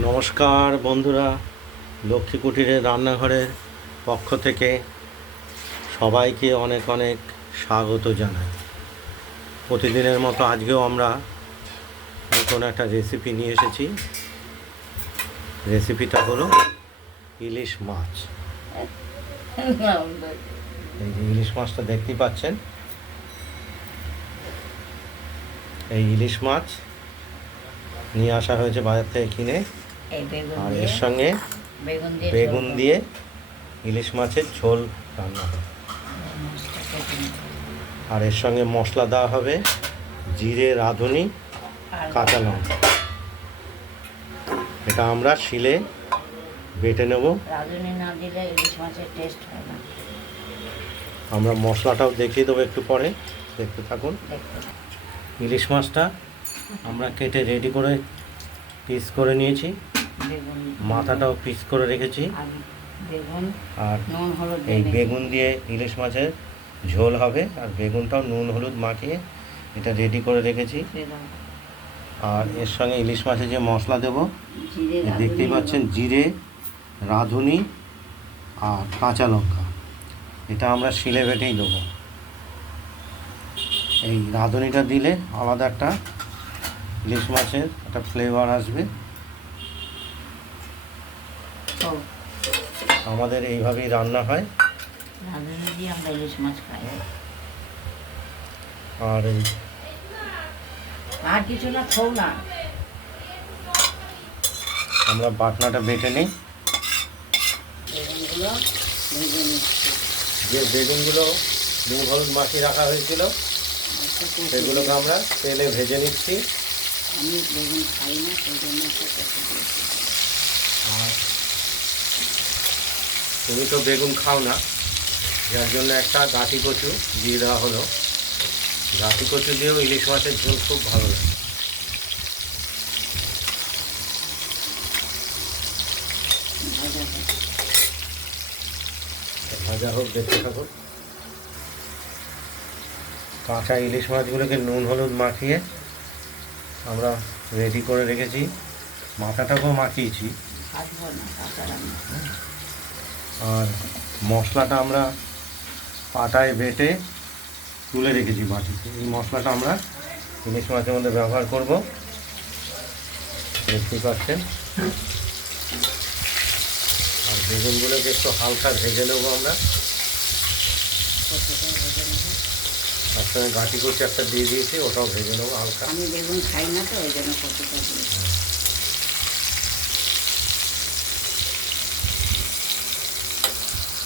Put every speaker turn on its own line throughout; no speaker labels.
নমস্কার বন্ধুরা, লক্ষ্মী কুটিরের রান্নাঘরের পক্ষ থেকে সবাইকে অনেক অনেক স্বাগত জানাই। প্রতিদিনের মতো আজকেও আমরা নতুন একটা রেসিপি নিয়ে এসেছি। রেসিপিটা হলো ইলিশ মাছ। এই যে ইলিশ মাছটা দেখতেই পাচ্ছেন। এই ইলিশ মাছ নিয়ে আসা হয়েছে বাজার থেকে কিনে। আর এর সঙ্গে
বেগুন দিয়ে
বেগুন
ঝোল
দিয়ে ইলিশ মাছের ঝোল রান্না হবে। আর এর সঙ্গে মশলা দেওয়া হবে জিরে রাঁধুনি কাঁচা লঙ্কা। এটা আমরা শিলে বেটে নেব।
রাঁধুনি না দিলে ইলিশ মাছের টেস্ট হয় না।
আমরা মশলাটাও দেখিয়ে দেবো একটু পরে। দেখতে থাকুন। ইলিশ মাছটা আমরা কেটে রেডি করে পিস করে নিয়েছি। মাথাটাও পিস করে রেখেছি।
আর
এই বেগুন দিয়ে ইলিশ মাছের ঝোল হবে। আর বেগুনটাও নুন হলুদ মাখিয়ে এটা রেডি করে রেখেছি। আর এর সঙ্গে ইলিশ মাছে যে মশলা দেব দেখতেই পাচ্ছেন জিরে রাঁধুনি আর কাঁচা লঙ্কা। এটা আমরা শিলে বেটেই দেবো। এই রাঁধুনিটা দিলে আলাদা একটা ইলিশ মাছের একটা ফ্লেভার আসবে। আমাদের এইভাবেই রান্না হয়। আর এই
আর কিছু না খাও না।
আমরা বাটনাটা বেটে নিই। যে বেগুনগুলো নুন হলুদ মাখিয়ে রাখা হয়েছিল সেগুলোকে আমরা তেলে ভেজে নিচ্ছি।
আমি বেগুন খাই না সেই জন্য
আর তুমি তো বেগুন খাও না। যার জন্য একটা গাঁটি কচু দিয়ে দেওয়া হলো। গাঁটি কচু দিয়েও ইলিশ মাছের ঝোল খুব ভালো লাগে।
ভাজা হোক।
দেখতে থাকুন কাঁচা ইলিশ মাছগুলোকে নুন হলুদ মাখিয়ে আমরা রেডি করে রেখেছি। মাথাটাকেও মাখিয়েছি
ভাজবো না কাঁচা রান্না
আর মশলাটা আমরা পাটায় বেটে তুলে রেখেছি বাটিতে এই মশলাটা আমরা ইলিশ মাছের মধ্যে ব্যবহার করব। দেখতেই পাচ্ছেন? আর বেগুনগুলোকে একটু হালকা ভেজে নেব আমরা। সঙ্গে গাঁটি করছি একটা দিয়ে দিয়েছি, ওটাও ভেজে নেব হালকা।
আমি বেগুন খাই না তো, ওই জন্য কষেটা দিয়েছি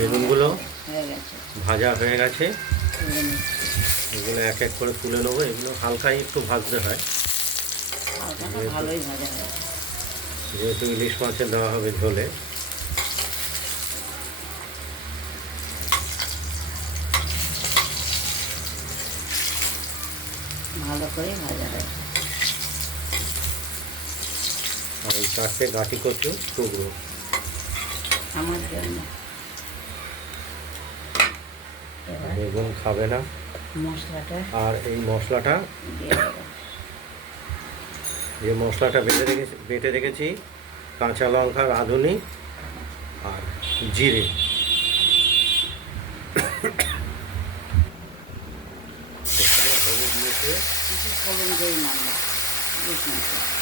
বেগুনগুলো ভাজা হয়ে গেছে। এগুলো এক এক করে তুলে নেব। এগুলো হালকাই একটু ভাজতে হয়। যেহেতু ইলিশ মাছের দেওয়া হবে ঝোলে।
ভালো করে ভাজা হয়েছে
আর এই চারটে গাঁটি কচু টুকরো।
আমার জন্য এবার
বেগুন খাবে না।
মশলাটা।
আর এই মশলাটা যে মশলাটা বেটে রেখেছি বেটে রেখেছি কাঁচা লঙ্কা রাঁধুনি আর জিরে।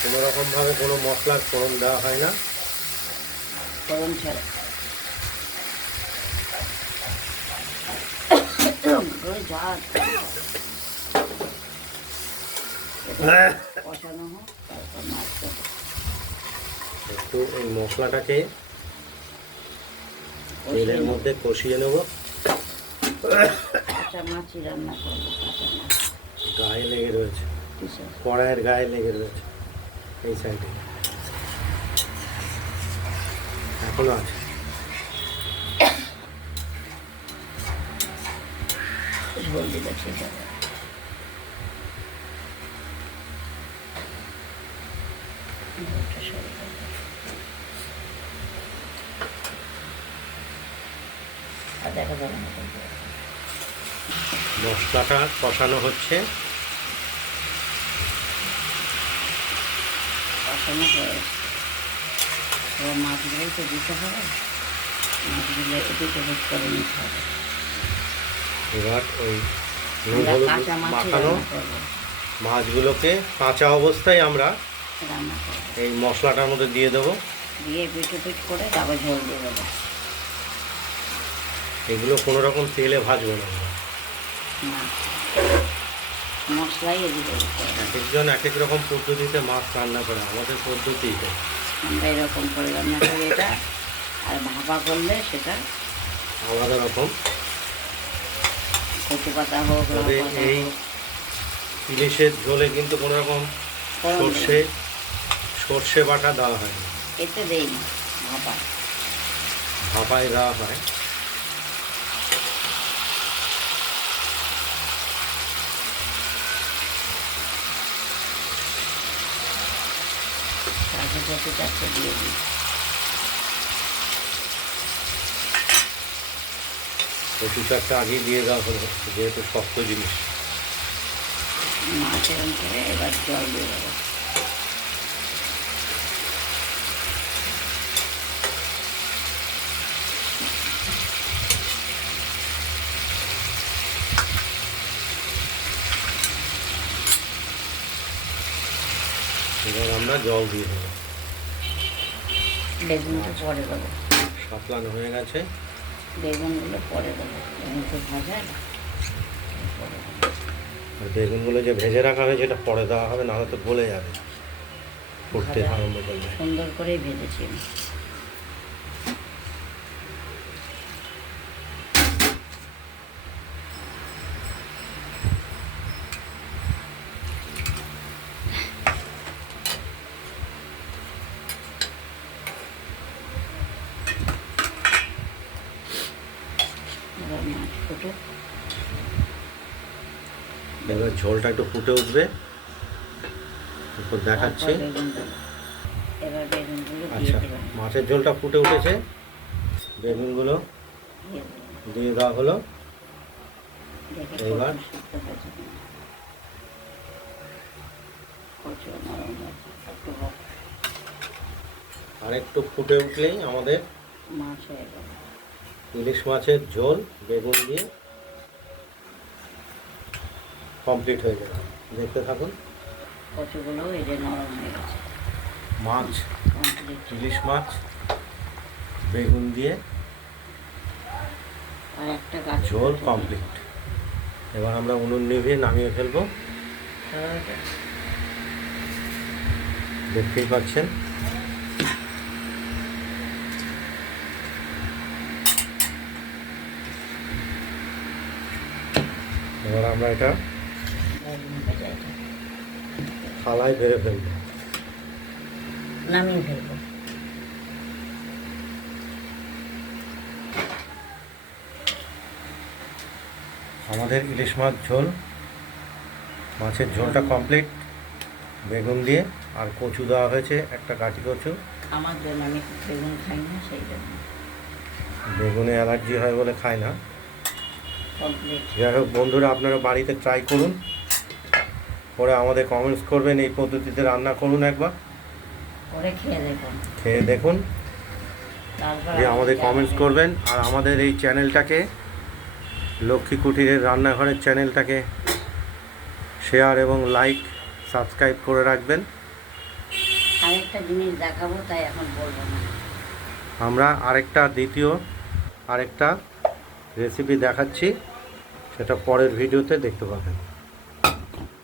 কোনো রকমভাবে কোনো মশলার ফোড়ন দেওয়া হয় না।
ফোড়ন ছাড়া। ওই কষানো হোক তারপর মাছ
একটু এই মশলাটাকে তেলের মধ্যে কষিয়ে নেব।
কাঁচা মাছই রান্না করব কাঁচা মাছ
গায়ে লেগে রয়েছে। কড়াইয়ের গায়ে লেগে রয়েছে। এই সাইডে এখনও আছে।
ঠিক হবে যাবে।
মশলাটা কষানো হচ্ছে।
কষানো হয়ে এবার মাছগুলোই তো দিতে হবে। মাছগুলো এদিক করে নিতে হবে।
এবার ওই মাখানো মাছগুলোকে কাঁচা অবস্থায় আমরা এই মশলাটার মধ্যে দিয়ে দেবো।
দিয়ে পিটু পিট করে তারপর ঝোল দিয়ে দেবো।
এগুলো কোনো রকম তেলে ভাজবো না।
মশলাই
এক একজন এক এক রকম পদ্ধতিতে মাছ রান্না করে আমাদের পদ্ধতি
আমরা এরকম করে রান্না করি এটা আর ভাপা করলে সেটা
আলাদা রকম।
কচু পাতা হোক
তবে এই ইলিশের ঝোলে কিন্তু কোনো রকম সর্ষে সর্ষে বাটা দেওয়া হয়।
এতে দেই ভাপা।
ভাপায় দেওয়া হয়।
তারপর চারটে দিয়ে দিই।
কচু চারটা আগেই দিয়ে দেওয়া হলো যেহেতু শক্ত জিনিস।
মাছ এরম করে এবার জল দিয়ে দেবো।
এবার আমরা জল দিয়ে দেবো।
বেগুনটা পরে দেবো।
সাতলানো হয়ে গেছে।
বেগুনগুলো পরে দেবো। বেগুন তো ভাজা
বেগুনগুলো যে ভেজে রাখা হয়েছে এটা পরে দেওয়া হবে নাহলে তো গলে যাবে। ফুটতে আরম্ভ করবে।
সুন্দর করেই ভেজেছি আমি এবার মাছ ফুটুক
এবার ঝোলটা একটু ফুটে উঠবে। দেখাচ্ছি। আচ্ছা মাছের ঝোলটা ফুটে উঠেছে। বেগুনগুলো
দিয়ে
দেওয়া হলো। এবার? আর একটু ফুটে উঠলেই আমাদের ইলিশ মাছের ঝোল বেগুন দিয়ে। কমপ্লিট হয়ে যাবে দেখতে থাকুন।
কচুগুলো এই যে নরম হয়ে গেছে।
মাছ ইলিশ মাছ বেগুন দিয়ে
আর একটা গাছ।
ঝোল কমপ্লিট এবার আমরা উনুন নিভিয়ে নামিয়ে ফেলব। দেখতেই পাচ্ছেন। এবার আমরা এটা থালায় বেড়ে ফেলব।
নামিয়ে ফেলব।
আমাদের ইলিশ মাছ ঝোল। মাছের ঝোলটা কমপ্লিট বেগুন দিয়ে আর কচু দেওয়া হয়েছে একটা কাঠি কচু।
আমার জন্য আমি বেগুন খাই না সেই জন্য।
বেগুনে অ্যালার্জি হয় বলে খায় না। যাই হোক বন্ধুরা আপনারা বাড়িতে ট্রাই করুন। করে আমাদের কমেন্টস করবেন এই পদ্ধতিতে রান্না করুন একবার।
করে খেয়ে দেখুন।
খেয়ে দেখুন। আমাদের কমেন্টস করবেন। আর আমাদের এই চ্যানেলটাকে লক্ষ্মী কুটিরের রান্নাঘরের চ্যানেলটাকে শেয়ার এবং লাইক সাবস্ক্রাইব করে রাখবেন।
আরেকটা জিনিস দেখাবো তাই এখন বলব না।
আমরা আরেকটা দ্বিতীয় আরেকটা রেসিপি দেখাচ্ছি। সেটা পরের ভিডিওতে দেখতে পাবেন।